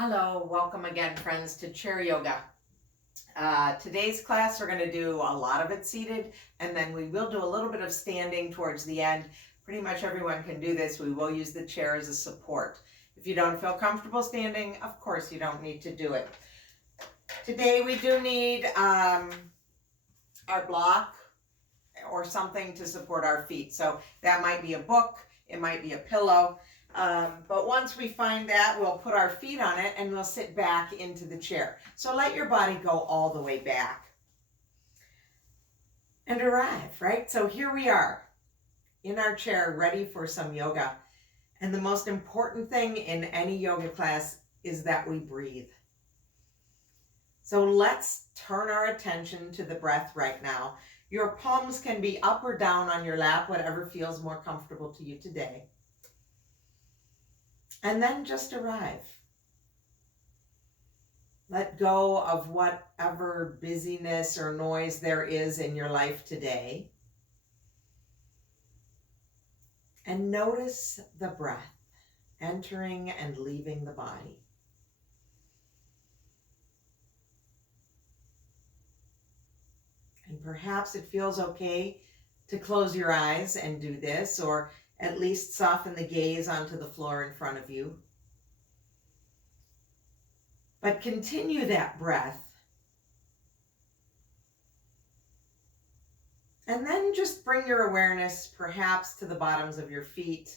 Hello, welcome again, friends, to Chair Yoga. Today's class, we're going to do a lot of it seated, and then we will do a little bit of standing towards the end. Pretty much everyone can do this. We will use the chair as a support. If you don't feel comfortable standing, of course you don't need to do it. Today we do need our block or something to support our feet. So that might be a book, it might be a pillow. But once we find that, we'll put our feet on it and we'll sit back into the chair. So let your body go all the way back and arrive, right? So here we are in our chair, ready for some yoga. And the most important thing in any yoga class is that we breathe. So let's turn our attention to the breath right now. Your palms can be up or down on your lap, whatever feels more comfortable to you today. And then just arrive. Let go of whatever busyness or noise there is in your life today. And notice the breath entering and leaving the body. And perhaps it feels okay to close your eyes and do this, or at least soften the gaze onto the floor in front of you. But continue that breath. And then just bring your awareness perhaps to the bottoms of your feet.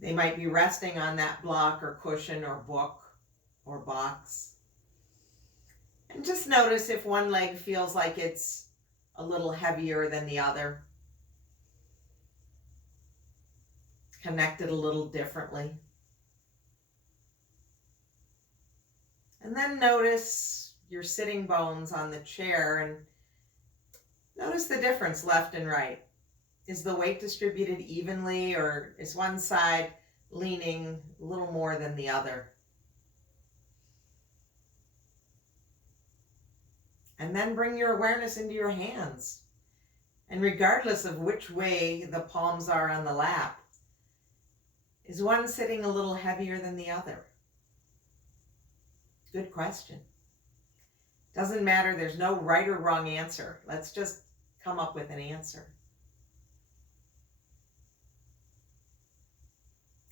They might be resting on that block or cushion or book or box. And just notice if one leg feels like it's a little heavier than the other. Connected a little differently. And then notice your sitting bones on the chair and notice the difference left and right. Is the weight distributed evenly, or is one side leaning a little more than the other? And then bring your awareness into your hands. And regardless of which way the palms are on the lap, is one sitting a little heavier than the other? Good question. Doesn't matter, there's no right or wrong answer. Let's just come up with an answer.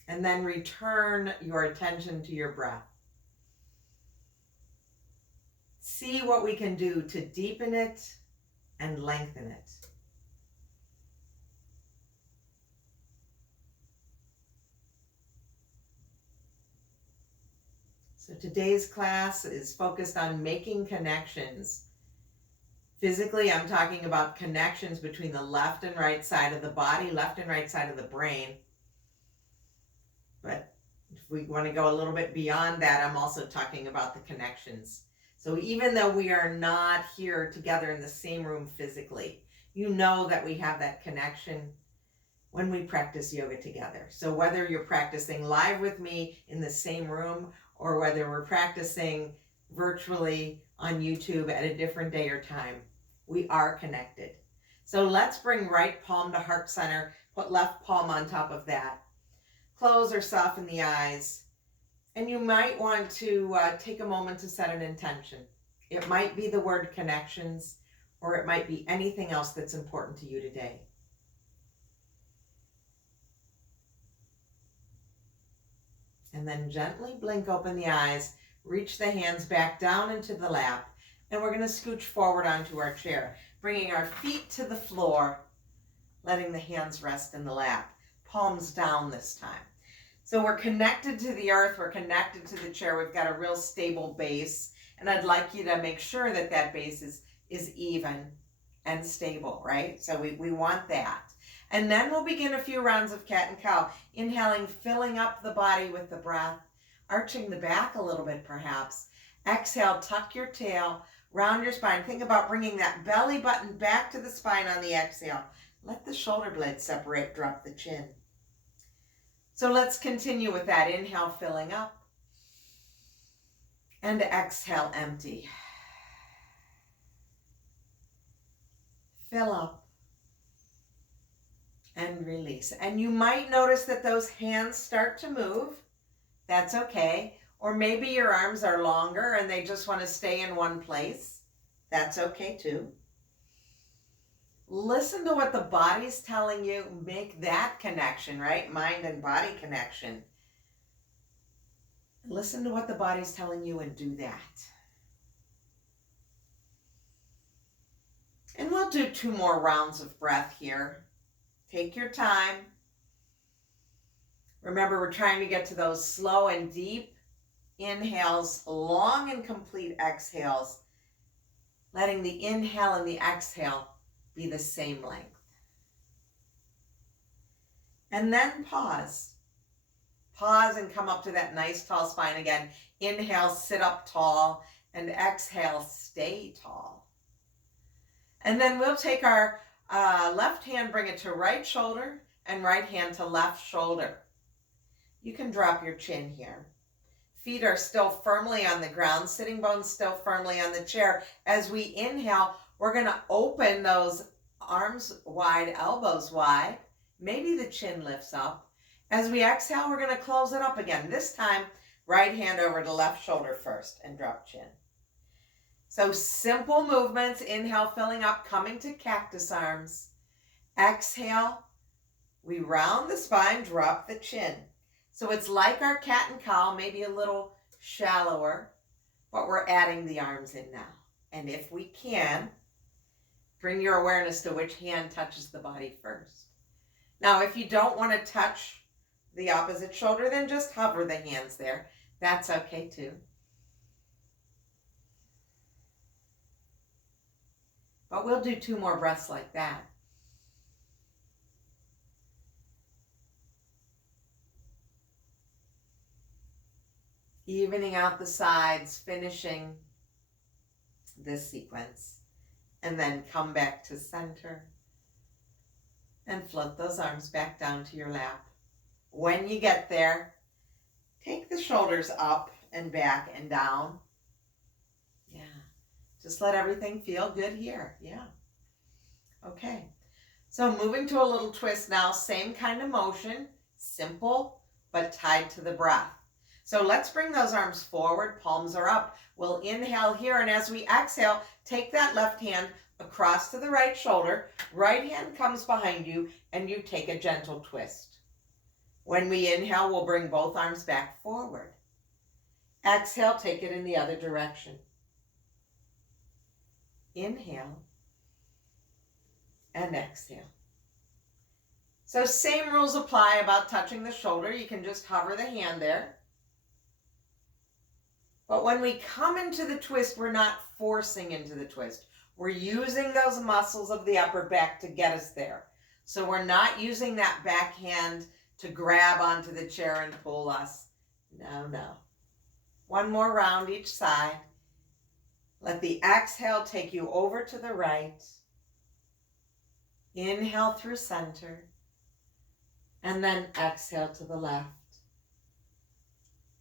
And then return your attention to your breath. See what we can do to deepen it and lengthen it. So today's class is focused on making connections. Physically, I'm talking about connections between the left and right side of the body, left and right side of the brain. But if we want to go a little bit beyond that, I'm also talking about the connections. So even though we are not here together in the same room physically, you know that we have that connection when we practice yoga together. So whether you're practicing live with me in the same room, or whether we're practicing virtually on YouTube at a different day or time, we are connected. So let's bring right palm to heart center, put left palm on top of that. Close or soften the eyes. And you might want to take a moment to set an intention. It might be the word connections, or it might be anything else that's important to you today. And then gently blink open the eyes, reach the hands back down into the lap, and we're going to scooch forward onto our chair, bringing our feet to the floor, letting the hands rest in the lap, palms down this time. So we're connected to the earth, we're connected to the chair, we've got a real stable base, and I'd like you to make sure that that base is even and stable, right? So we want that. And then we'll begin a few rounds of cat and cow, inhaling, filling up the body with the breath, arching the back a little bit perhaps. Exhale, tuck your tail, round your spine. Think about bringing that belly button back to the spine on the exhale. Let the shoulder blades separate, drop the chin. So let's continue with that. Inhale, filling up. And exhale, empty. Fill up. And release. And you might notice that those hands start to move. That's okay. Or maybe your arms are longer and they just want to stay in one place. That's okay too. Listen to what the body's telling you. Make that connection, right? Mind and body connection. Listen to what the body's telling you and do that. And we'll do 2 more rounds of breath here. Take your time. Remember, we're trying to get to those slow and deep inhales, long and complete exhales, letting the inhale and the exhale be the same length. And then pause. Pause and come up to that nice tall spine again. Inhale, sit up tall, and exhale, stay tall. And then we'll take our left hand, bring it to right shoulder, and right hand to left shoulder. You can drop your chin here. Feet are still firmly on the ground, sitting bones still firmly on the chair. As we inhale, we're going to open those arms wide, elbows wide. Maybe the chin lifts up. As we exhale, we're going to close it up again. This time, right hand over to left shoulder first and drop chin. So simple movements. Inhale, filling up, coming to cactus arms. Exhale, we round the spine, drop the chin. So it's like our cat and cow, maybe a little shallower, but we're adding the arms in now. And if we can, bring your awareness to which hand touches the body first. Now, if you don't want to touch the opposite shoulder, then just hover the hands there. That's okay too. But we'll do 2 more breaths like that. Evening out the sides, finishing this sequence. And then come back to center and float those arms back down to your lap. When you get there, take the shoulders up and back and down. Yeah. Just let everything feel good here. Yeah. Okay. So moving to a little twist now, same kind of motion, simple, but tied to the breath. So let's bring those arms forward, palms are up. We'll inhale here, and as we exhale, take that left hand across to the right shoulder. Right hand comes behind you, and you take a gentle twist. When we inhale, we'll bring both arms back forward. Exhale, take it in the other direction. Inhale and exhale. So same rules apply about touching the shoulder. You can just hover the hand there. But when we come into the twist, we're not forcing into the twist. We're using those muscles of the upper back to get us there. So we're not using that back hand to grab onto the chair and pull us. No. 1 more round each side. Let the exhale take you over to the right. Inhale through center. And then exhale to the left.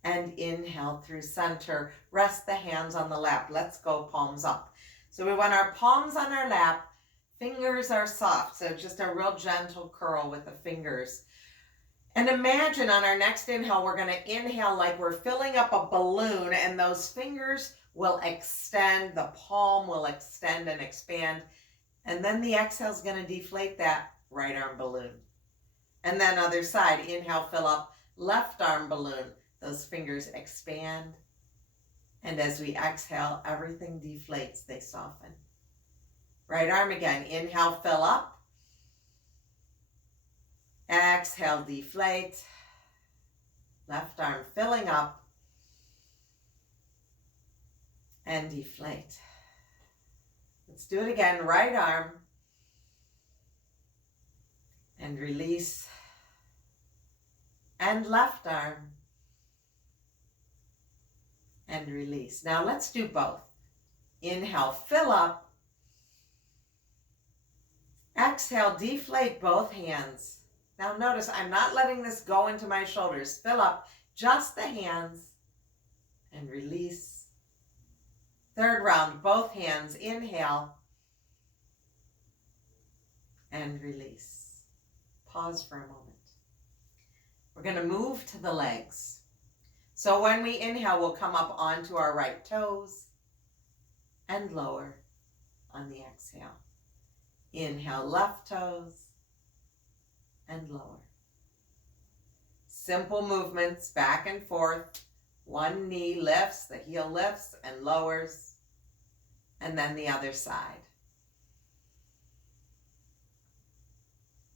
And inhale through center. Rest the hands on the lap. Let's go palms up. So we want our palms on our lap. Fingers are soft, so just a real gentle curl with the fingers. And imagine on our next inhale, we're going to inhale like we're filling up a balloon, and those fingers will extend, the palm will extend and expand, and then the exhale is going to deflate that right arm balloon. And then other side, inhale, fill up, left arm balloon. Those fingers expand, and as we exhale, everything deflates, they soften. Right arm again, inhale, fill up. Exhale, deflate. Left arm filling up and deflate. Let's do it again, right arm and release. And left arm and release. Now let's do both. Inhale, fill up. Exhale, deflate both hands. Now notice I'm not letting this go into my shoulders. Fill up just the hands and release. Third round, both hands. Inhale and release. Pause for a moment. We're going to move to the legs. So when we inhale, we'll come up onto our right toes and lower on the exhale. Inhale, left toes and lower. Simple movements back and forth. One knee lifts, the heel lifts and lowers, and then the other side.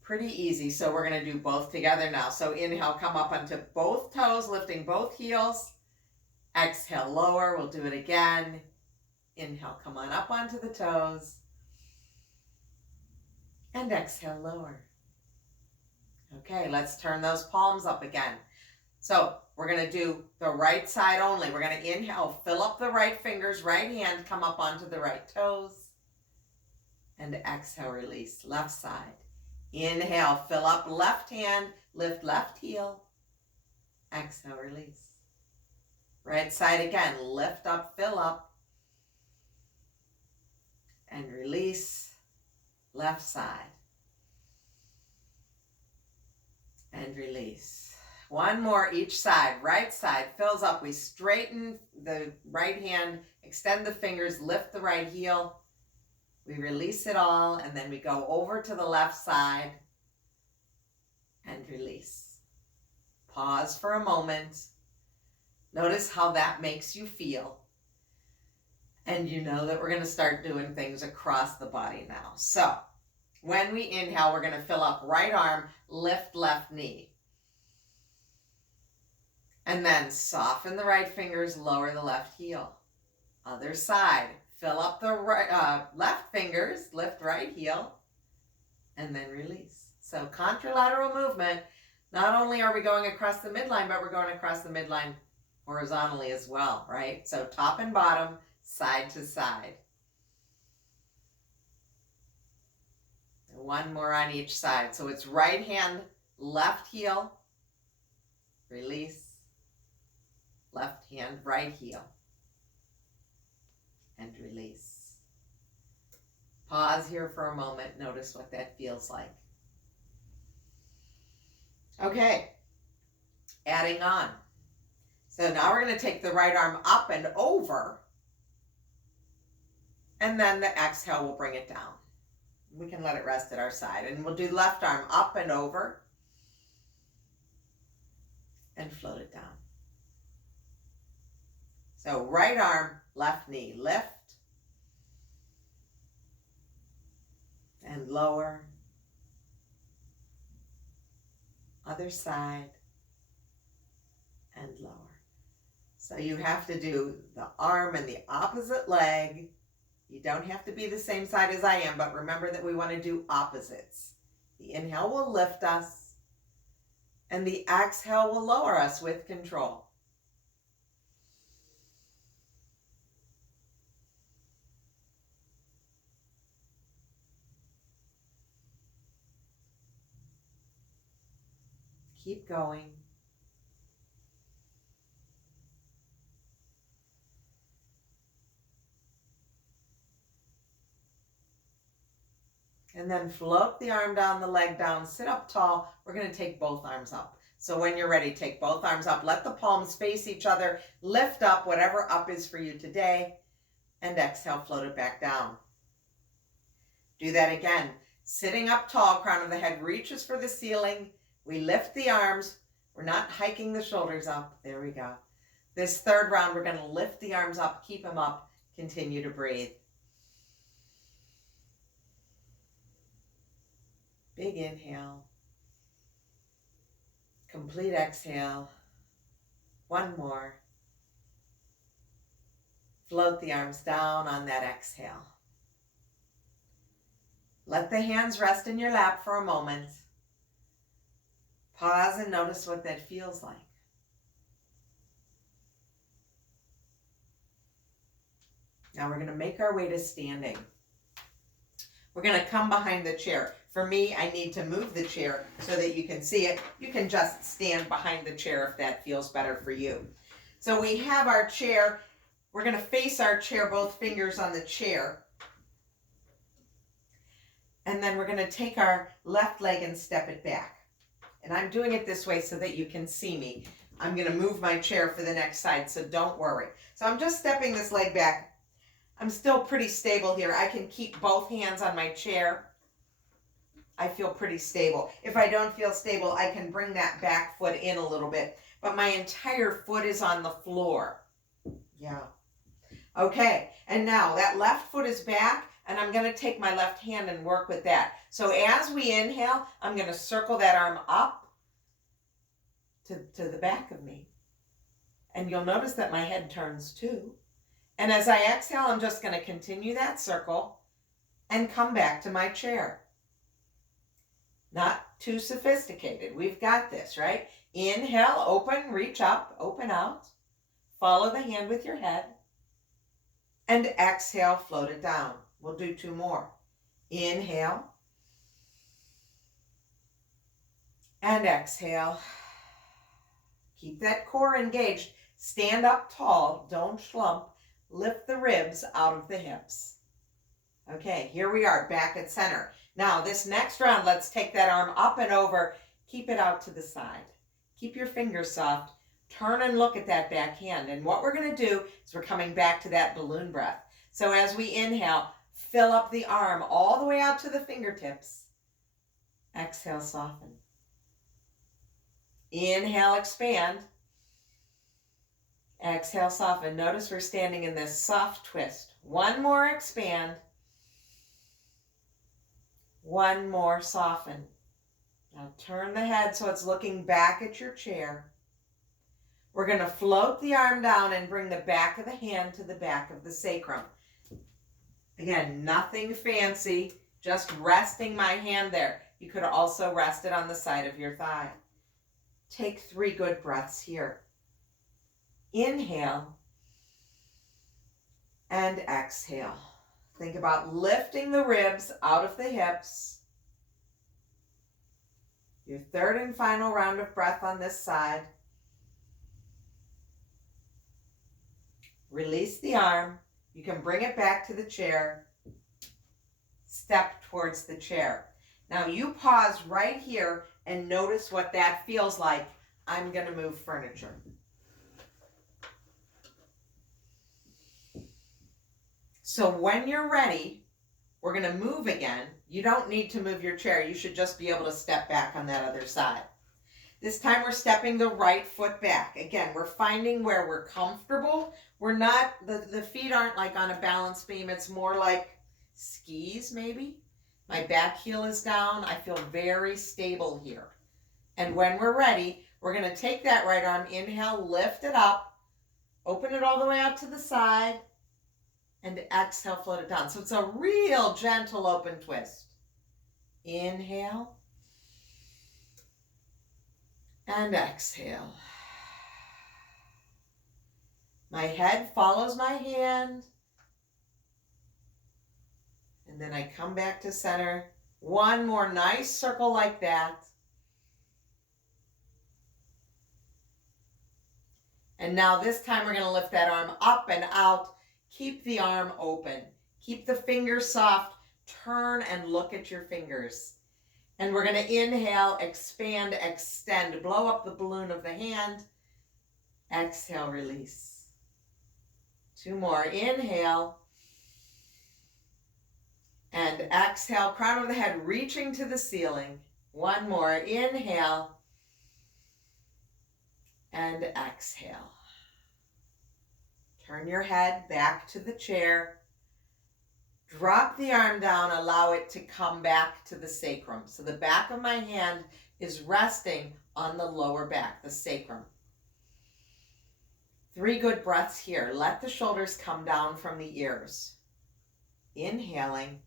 Pretty easy, so we're going to do both together now. So inhale, come up onto both toes, lifting both heels. Exhale, lower. We'll do it again. Inhale, come on up onto the toes. And exhale, lower. Okay, let's turn those palms up again. So we're going to do the right side only. We're going to inhale, fill up the right fingers, right hand, come up onto the right toes. And exhale, release, left side. Inhale, fill up left hand, lift left heel. Exhale, release. Right side again, lift up, fill up. And release, left side. And release. One more each side. Right side fills up. We straighten the right hand, extend the fingers, lift the right heel. We release it all, and then we go over to the left side and release. Pause for a moment. Notice how that makes you feel. And you know that we're going to start doing things across the body now. So when we inhale, we're going to fill up right arm, lift left knee. And then soften the right fingers, lower the left heel. Other side, fill up the right, left fingers, lift right heel, and then release. So contralateral movement, not only are we going across the midline, but we're going across the midline horizontally as well, right? So top and bottom, side to side. One more on each side. So it's right hand, left heel, release. Left hand, right heel, and release. Pause here for a moment. Notice what that feels like. Okay, adding on. So now we're going to take the right arm up and over, and then the exhale will bring it down. We can let it rest at our side, and we'll do left arm up and over, and float it down. So right arm, left knee, lift and lower. Other side and lower. So you have to do the arm and the opposite leg. You don't have to be the same side as I am, but remember that we want to do opposites. The inhale will lift us, and the exhale will lower us with control. Keep going. And then float the arm down, the leg down, sit up tall. We're going to take both arms up. So when you're ready, take both arms up. Let the palms face each other. Lift up whatever up is for you today. And exhale, float it back down. Do that again. Sitting up tall, crown of the head reaches for the ceiling. We lift the arms. We're not hiking the shoulders up. There we go. This third round, we're going to lift the arms up, keep them up, continue to breathe. Big inhale. Complete exhale. One more. Float the arms down on that exhale. Let the hands rest in your lap for a moment. Pause and notice what that feels like. Now we're going to make our way to standing. We're going to come behind the chair. For me, I need to move the chair so that you can see it. You can just stand behind the chair if that feels better for you. So we have our chair. We're going to face our chair, both fingers on the chair. And then we're going to take our left leg and step it back. And I'm doing it this way so that you can see me. I'm going to move my chair for the next side, so don't worry. So I'm just stepping this leg back. I'm still pretty stable here. I can keep both hands on my chair. I feel pretty stable. If I don't feel stable, I can bring that back foot in a little bit, but my entire foot is on the floor. Yeah. Okay, and now that left foot is back, and I'm going to take my left hand and work with that. So as we inhale, I'm going to circle that arm up to the back of me. And you'll notice that my head turns too. And as I exhale, I'm just going to continue that circle and come back to my chair. Not too sophisticated. We've got this, right? Inhale, open, reach up, open out. Follow the hand with your head. And exhale, float it down. We'll do 2 more. Inhale. And exhale. Keep that core engaged. Stand up tall. Don't slump. Lift the ribs out of the hips. Okay, here we are back at center. Now this next round, let's take that arm up and over. Keep it out to the side. Keep your fingers soft. Turn and look at that back hand. And what we're going to do is we're coming back to that balloon breath. So as we inhale, fill up the arm all the way out to the fingertips. Exhale, soften. Inhale, expand. Exhale, soften. Notice we're standing in this soft twist. 1 more, expand. 1 more, soften. Now turn the head so it's looking back at your chair. We're going to float the arm down and bring the back of the hand to the back of the sacrum. Again, nothing fancy, just resting my hand there. You could also rest it on the side of your thigh. Take 3 good breaths here. Inhale and exhale. Think about lifting the ribs out of the hips. Your 3rd and final round of breath on this side. Release the arm. You can bring it back to the chair. Step towards the chair. Now you pause right here and notice what that feels like. I'm going to move furniture. So when you're ready, we're going to move again. You don't need to move your chair. You should just be able to step back on that other side. This time we're stepping the right foot back. Again, we're finding where we're comfortable. We're not, the feet aren't like on a balance beam. It's more like skis maybe. My back heel is down. I feel very stable here. And when we're ready, we're going to take that right arm, inhale, lift it up, open it all the way out to the side, and exhale, float it down. So it's a real gentle open twist. Inhale. And exhale. My head follows my hand. And then I come back to center. 1 more nice circle like that. And now this time we're going to lift that arm up and out. Keep the arm open. Keep the fingers soft. Turn and look at your fingers. And we're going to inhale, expand, extend. Blow up the balloon of the hand. Exhale, release. 2 more. Inhale. And exhale, crown of the head reaching to the ceiling. 1 more. Inhale. And exhale. Turn your head back to the chair. Drop the arm down, allow it to come back to the sacrum. So the back of my hand is resting on the lower back, the sacrum. 3 good breaths here. Let the shoulders come down from the ears. Inhaling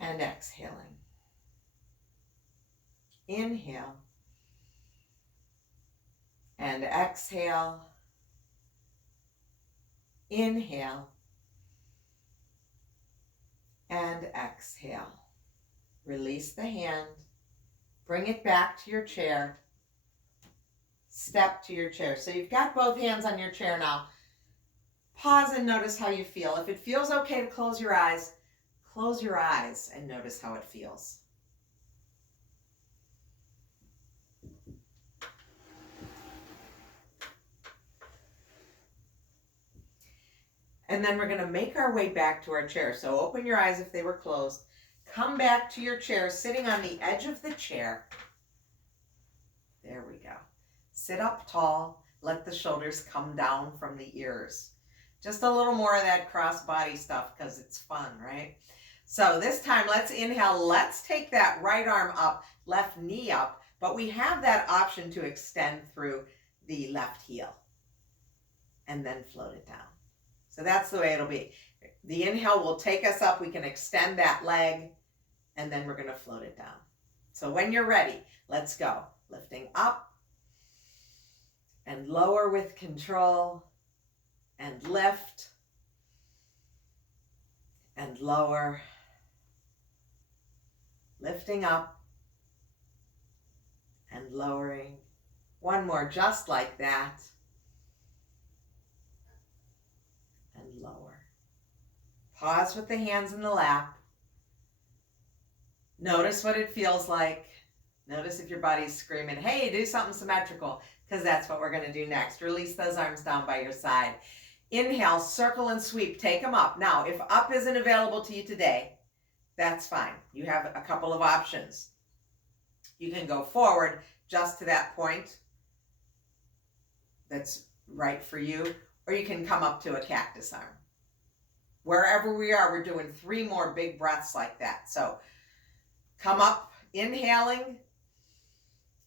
and exhaling. Inhale and exhale. Inhale and exhale. Release the hand. Bring it back to your chair. Step to your chair. So you've got both hands on your chair now. Pause and notice how you feel. If it feels okay to close your eyes and notice how it feels. And then we're going to make our way back to our chair. So open your eyes if they were closed. Come back to your chair, sitting on the edge of the chair. There we go. Sit up tall. Let the shoulders come down from the ears. Just a little more of that cross body stuff because it's fun, right? So this time, let's inhale. Let's take that right arm up, left knee up, but we have that option to extend through the left heel and then float it down. So that's the way it'll be. The inhale will take us up. We can extend that leg, and then we're going to float it down. So when you're ready, let's go. Lifting up and lower with control, and lift and lower, lifting up and lowering. One more just like that, and lower. Pause with the hands in the lap. Notice what it feels like. Notice if your body's screaming, hey, do something symmetrical, because that's what we're going to do next. Release those arms down by your side. Inhale, circle and sweep. Take them up. Now, if up isn't available to you today, that's fine. You have a couple of options. You can go forward just to that point that's right for you, or you can come up to a cactus arm. Wherever we are, we're doing 3 more big breaths like that. So come up, inhaling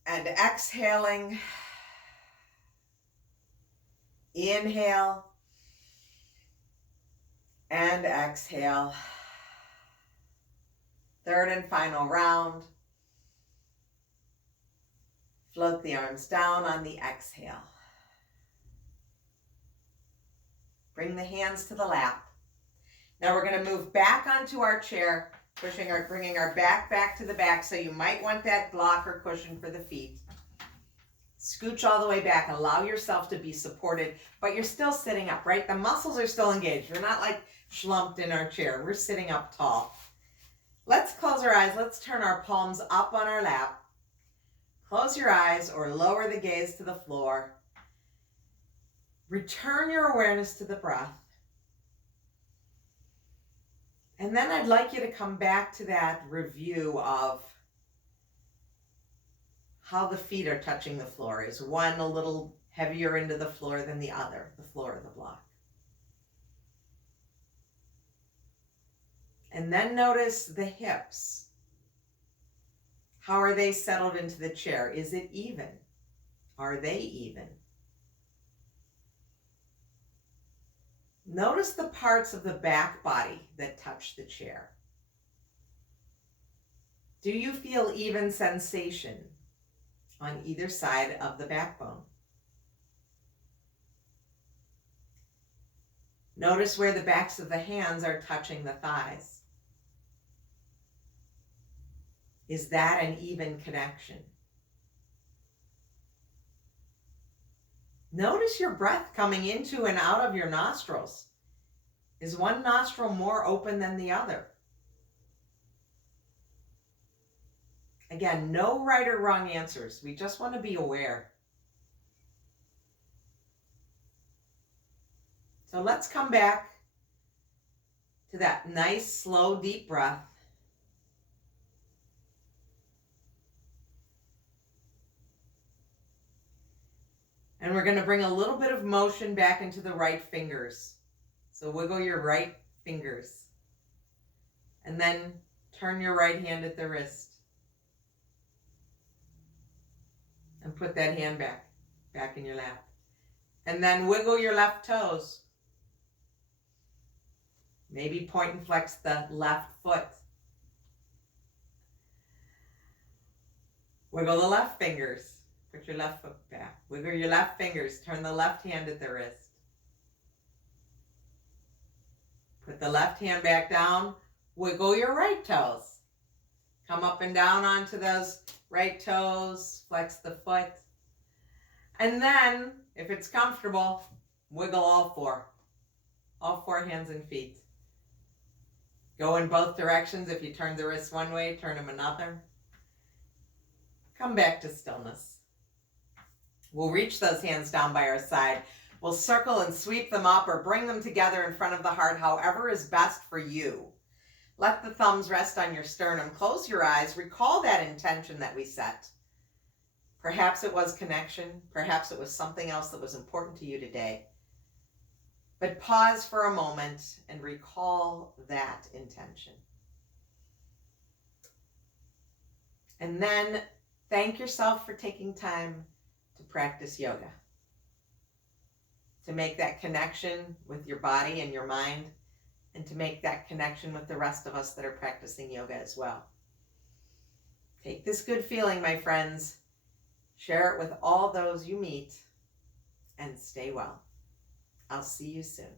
and exhaling. Inhale and exhale. Third and final round. Float the arms down on the exhale. Bring the hands to the lap. Now we're going to move back onto our chair, bringing our back to the back. So you might want that block or cushion for the feet. Scooch all the way back. Allow yourself to be supported, but you're still sitting up, right? The muscles are still engaged. We're not like schlumped in our chair. We're sitting up tall. Let's close our eyes. Let's turn our palms up on our lap. Close your eyes or lower the gaze to the floor. Return your awareness to the breath. And then I'd like you to come back to that review of how the feet are touching the floor. Is one a little heavier into the floor than the other, the floor of the block? And then notice the hips. How are they settled into the chair? Is it even? Are they even? Notice the parts of the back body that touch the chair. Do you feel even sensation on either side of the backbone? Notice where the backs of the hands are touching the thighs. Is that an even connection? Notice your breath coming into and out of your nostrils. Is one nostril more open than the other? Again, no right or wrong answers. We just want to be aware. So let's come back to that nice, slow, deep breath. And we're going to bring a little bit of motion back into the right fingers. So wiggle your right fingers. And then turn your right hand at the wrist. And put that hand back in your lap. And then wiggle your left toes. Maybe point and flex the left foot. Wiggle the left fingers. Put your left foot back. Wiggle your left fingers. Turn the left hand at the wrist. Put the left hand back down. Wiggle your right toes. Come up and down onto those right toes. Flex the foot. And then, if it's comfortable, wiggle all four. All 4 hands and feet. Go in both directions. If you turn the wrists one way, turn them another. Come back to stillness. We'll reach those hands down by our side. We'll circle and sweep them up or bring them together in front of the heart, however is best for you. Let the thumbs rest on your sternum. Close your eyes. Recall that intention that we set. Perhaps it was connection. Perhaps it was something else that was important to you today. But pause for a moment and recall that intention. And then thank yourself for taking time to practice yoga, to make that connection with your body and your mind, and to make that connection with the rest of us that are practicing yoga as well. Take this good feeling, my friends, share it with all those you meet, and stay well. I'll see you soon.